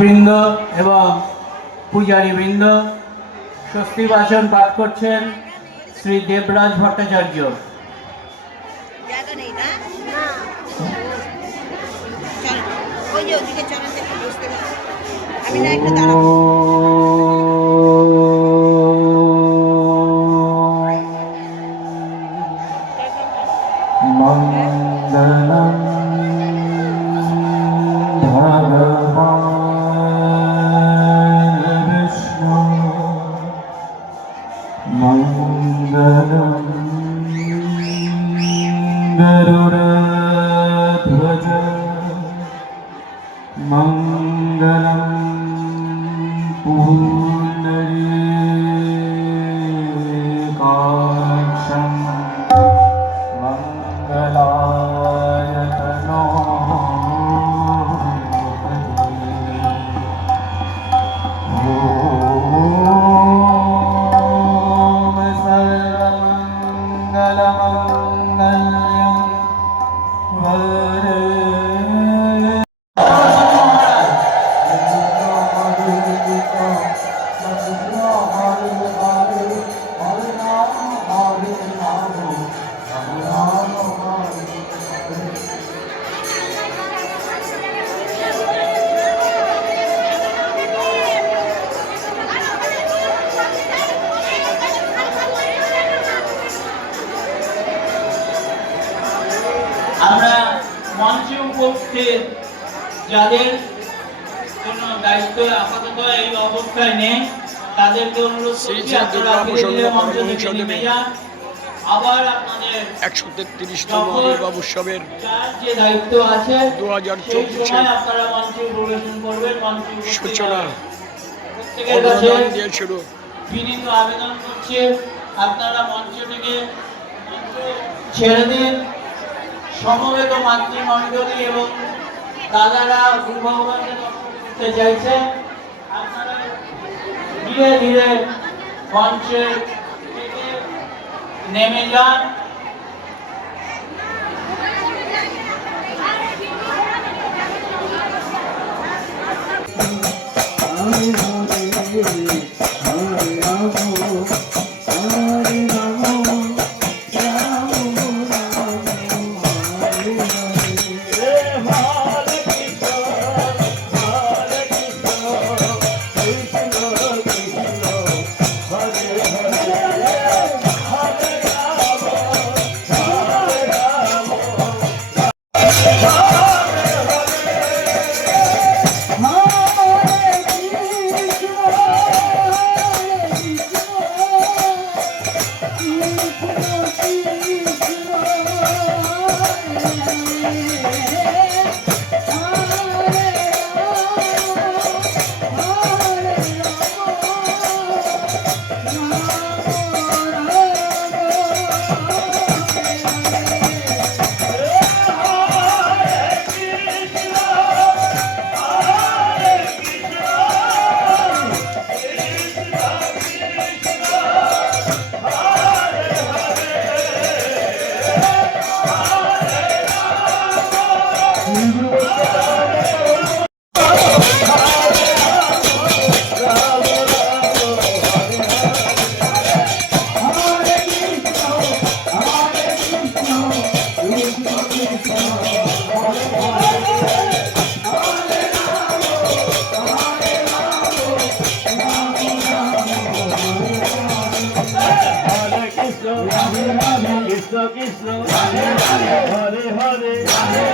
বৃন্দ এবং পূজারী বৃন্দ স্বস্তি বাচন পাঠ করছেন শ্রী দেবরাজ ভট্টাচার্য। মঙ্গলম ভগবান বিষ্ণু মঙ্গলম গরুড়ধ্বজ মঙ্গলম পুণ্ডരീকাক্ষং মঙ্গলায়তনো ওম সর্বমঙ্গলমঙ্গল্যং হরে আমরা মঞ্চে উপস্থিত যাদের কোনো দায়িত্ব আপাতত এই অবস্থায় নেই তাদেরকে অনুরোধ করছি আপনারা মঞ্চ থেকে নেমে যান। আবার আপনাদের 133তম আবির্ভাব উৎসবের যে দায়িত্ব আছে 2024 আপনারা মঞ্চে প্রবেশন করবেন। মঞ্চে সূচনা প্রত্যেকের কাছে দিয়েছিল বিনীত আবেদন করছি আপনারা মঞ্চ থেকে ছেড়ে দিন। সমবেত মাতৃমণ্ডলী এবং দাদারা গুরু ভগবানকে দর্শন করতে চাইছে, আপনারা ধীরে ধীরে মঞ্চে থেকে নেমে যান। Krishna Krishna Hare Hare Hare Hare